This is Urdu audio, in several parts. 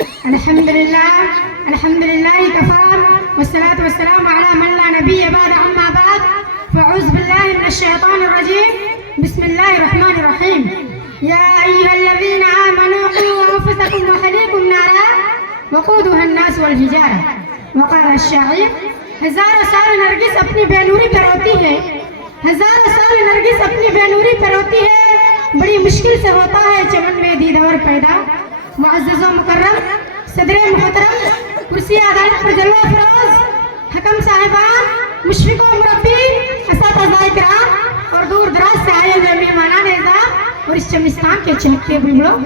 الحمد لله كفى والصلاة والسلام على من لا نبي بعد أما بعد فأعوذ بالله من الشيطان الرجيم بسم الله الرحمن الرحيم يا أيها الذين آمنوا قوا أنفسكم وأهليكم نارا وقودها الناس والحجارة وقال الشاعر ہزاروں سال نرگس اپنی بینوری پر ہوتی ہے ہزاروں سال نرگس اپنی بینوری پر ہوتی ہے بڑی مشکل سے ہوتا ہے چمن میں دیدار پیدا معزز و مکرم صدر محترم کرسی عدالت پر جلوہ فروز حکم صاحبان مشفق و مربی اساتذہ کرام اور دور دراز سے آئے ہوئے مہمانان اعزاز اور اس چمستان کے چہکتے بلبلوں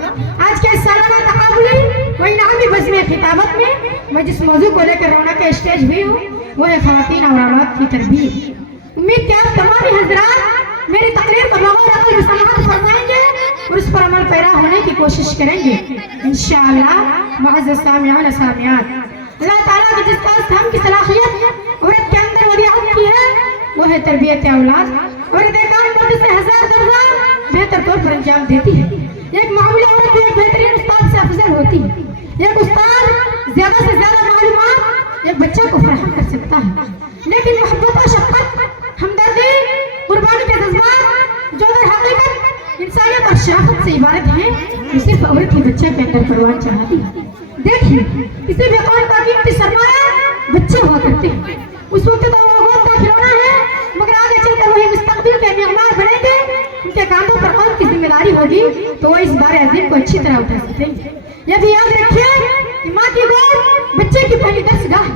آج کے سالانہ تقابلی و انعامی بزم خطابت میں جس موضوع کو لے کر رونق اسٹیج بھی ہوں وہ ہے خواتین اور اولاد کی تربیت امید کہ آپ تمام حضرات میری تقریر کو بغور عقل سماعت فرمائیں گے اور اس پر عمل پیرا ہونے کی کوشش کریں گے انشاءاللہ معزز سامعین سامعات اللہ تعالیٰ کی جس کا ہم کی صلاحیت عورت کے اندر ودیعت کی ہے وہ ہے تربیت اولاد اور دیکھان مرد سے ہزار درجہ بہتر طور پر انجام دیتی ہے ایک معمولی عورت بھی ایک بہترین استاد سے افضل ہوتی ہے ایک استاد زیادہ سے زیادہ معلومات ایک بچہ کو فراہم کر سکتا ہے لیکن محبت و شفقت ہمدردی قربانی کے جذبات جو در حقیقت انسانیت اور شرافت سے عبارت ہیں وہ صرف عورت ہی بچہ کے اندر پروان چڑھاتی ہے دیکھیے کسی بھی قوم کا قیمتی سرمایہ بچے ہوا کرتے ہیں اس وقت تو وہ قوم کا کھلونا ہے مگر آگے چل کر وہی مستقبل کے معمار بنیں گے ان کے کاندھوں پر قوم کی ذمہ داری ہوگی تو وہ اس بار عظیم کو اچھی طرح اٹھا سکیں گے یہ بھی یاد رکھیے کہ ماں کی گود بچے کی پہلی درسگاہ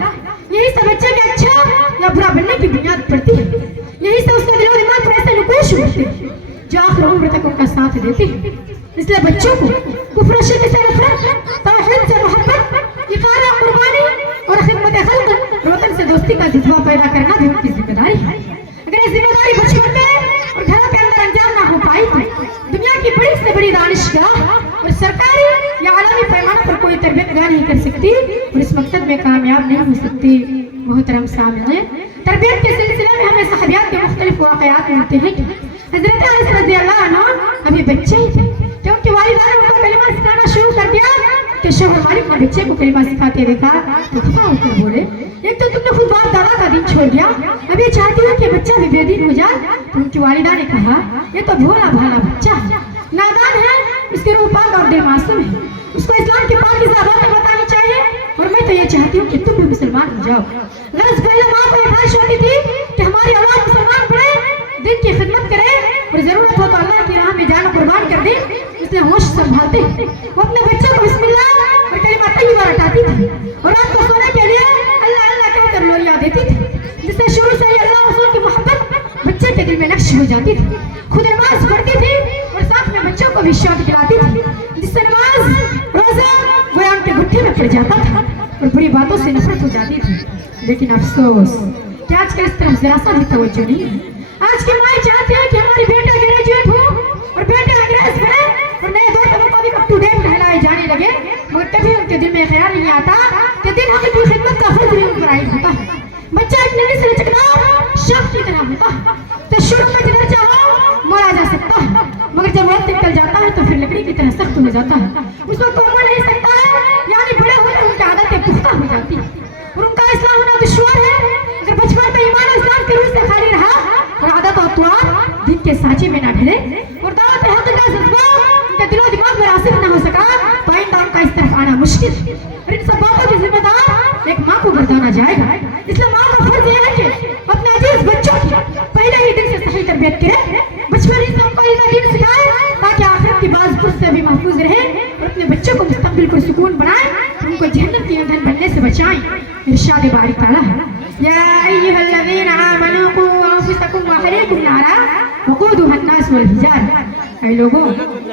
یہی سے بچے کے اچھا یا برا بننے کی بنیاد پڑتی ہے یہی سے اس کے دل و دماغ پر ایسے نقوش ہوتے ہیں جو آخر عمر تک ان کا ساتھ دیتے ہیں اس لیے بچوں کو کفر و شرک سے نفرت توحید سے محبت اقامہ قربانی اور خدمت خلق وطن سے دوستی کا جذبہ پیدا کرنا بھی ان کی ذمہ داری ہے اگر یہ ذمہ داری بچپن میں اور گھروں کے اندر انجام نہ ہو پائی تو دنیا کی بڑی سے بڑی دانشگاہ اور سرکاری یا عالمی پیمانے پر کوئی تربیت گاہ نہیں کر سکتی اور اس مقصد میں کامیاب نہیں ہو سکتی محترم سامعین تربیت کے سلسلے میں ہمیں صحابیات کے مختلف واقعات ملتے ہیں حضرت عائشہ رضی اللہ عنہ ابھی بچے ہی تھے کہ ان کی والدہ نے ان کو کلمہ سکھانا شروع کر دیا کہ شوہر مالک نے بچے کو کلمہ سکھاتے دیکھا تو خفا ہو کر بولے ایک تو تم نے خود باپ دادا کا دین چھوڑ دیا اب یہ چاہتی ہو کہ بچہ بھی بے دین ہو جائے تو ان کی والدہ نے کہا یہ تو بھولا بھالا بچہ ہے نادان ہے اس کے روح پاک اور دل معصوم ہے اس کو اسلام کی پاکیزہ باتیں بتانی چاہیے اور میں تو یہ چاہتی ہوں کہ تم بھی مسلمان ہو جاؤ غرض پہلے ماں کو یہ خواہش ہوتی تھی کہ ہماری اولاد مسلمان بنے دین کی خدمت کرے اور ضرورت ہو تو اللہ کی راہ میں جان قربان کر دے اس لیے ہوش سنبھالتے وہ اپنے بچے کو بسم اللہ اور کلمہ طیبہ رٹاتی تھی اور رات کو سونے کے لیے اللہ اللہ کہہ کر لوریاں دیتی تھی جس سے شروع سے ہی اللہ رسول کی محبت بچے کے دل میں نقش ہو جاتی تھی خود نماز پڑھتی تھی اور ساتھ میں بچوں کو بھی شاد کراتی تھی جس سے نماز روزہ گویا ان کے گٹھے میں پڑ جاتا تھا اور بری باتوں سے نفرت ہو جاتی تھی لیکن افسوس کہ آج کل اس طرف ذرا سا بھی توجہ نہیں ہے آج کے مائیں چاہتے ہیں کہ ہماری بیٹا گریجویٹ ہو اور بیٹا انگریز بنے اور نئے دور کے مطابق اپ ٹو ڈیٹ کہلائے جانے لگے مگر کبھی ان کے دل میں خیال نہیں آتا کہ دن حق کی خدمت کا فرض بھی ان پر عائد ہوتا ہے بچہ ایک ننی سے لچکدار شخص کی طرح ہوتا ہے تو شروع میں جدھر چاہو مارا جا سکتا ہے مگر جب وقت نکل جاتا ہے تو پھر لکڑی کی طرح سخت ہو جاتا ہے اس کو کوئی نہیں سکتا ہے یعنی بڑے ہونے ان کی عادتیں پختہ ہو جاتی ہیں اور ان کا اسلام ہونا دشوار ہے اگر بچپن میں ایمان اسلام کے روح سے خالی رہا اور عادت و اطوار دین کے سانچے میں نہ ڈھلے اور دعوت حق کا جذبہ ان کے دل و دماغ میں راسخ نہ ہو سکا تو آئندہ ان کا اس طرف آنا مشکل ہے اور ان سب باتوں کی ذمہ دار ایک ماں کو گردانا جائے گا اس لیے ماں کا فرض یہ ہے کہ اپنے عزیز بچوں کی پہلے ہی دل سے صحیح تربیت کرے بچپن ہی سے ان کو علم دین سکھائے تاکہ آخرت کی باز پرس سے بھی محفوظ رہے اور اپنے بچوں کو مستقبل کو سکون بنائے ان کو جہنم کی ایندھن بننے سے بچائیں ارشاد باری تعالیٰ ہے یا ایھا الذین آمنوا قوا انفسکم واہلیکم نارا وقودها الناس والحجارہ اے لوگوں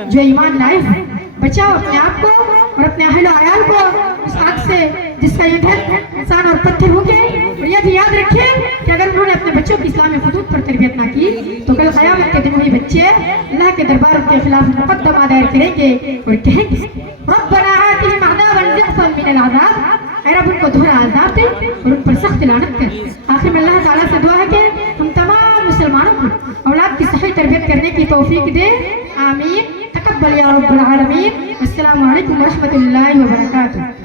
جو ایمان لائے ہیں بچاؤ اپنے آپ کو اور اپنے اہل و عیال کو اس آگ سے جس کا ایندھن انسان اور پتھر ہوں گے اور یہ بھی یاد رکھیں کہ اگر انہوں نے اپنے بچوں کی اسلامی حدود پر تربیت نہ کی تو کل قیامت کے دن وہی بچے اللہ کے دربار کے خلاف مقدمہ دائر کریں گے اور کہیں گے ربنا آتهم عذابا ضعفا من العذاب اے رب ان کو دوہرا عذاب دے اور ان پر سخت لعنت کر آخر میں اللہ تعالیٰ سے دعا ہے کہ ہم تمام مسلمانوں کو اولاد کی صحیح تربیت کرنے کی توفیق دے آمین تقبل یا رب العالمین السلام السلام علیکم ورحمۃ اللہ وبرکاتہ.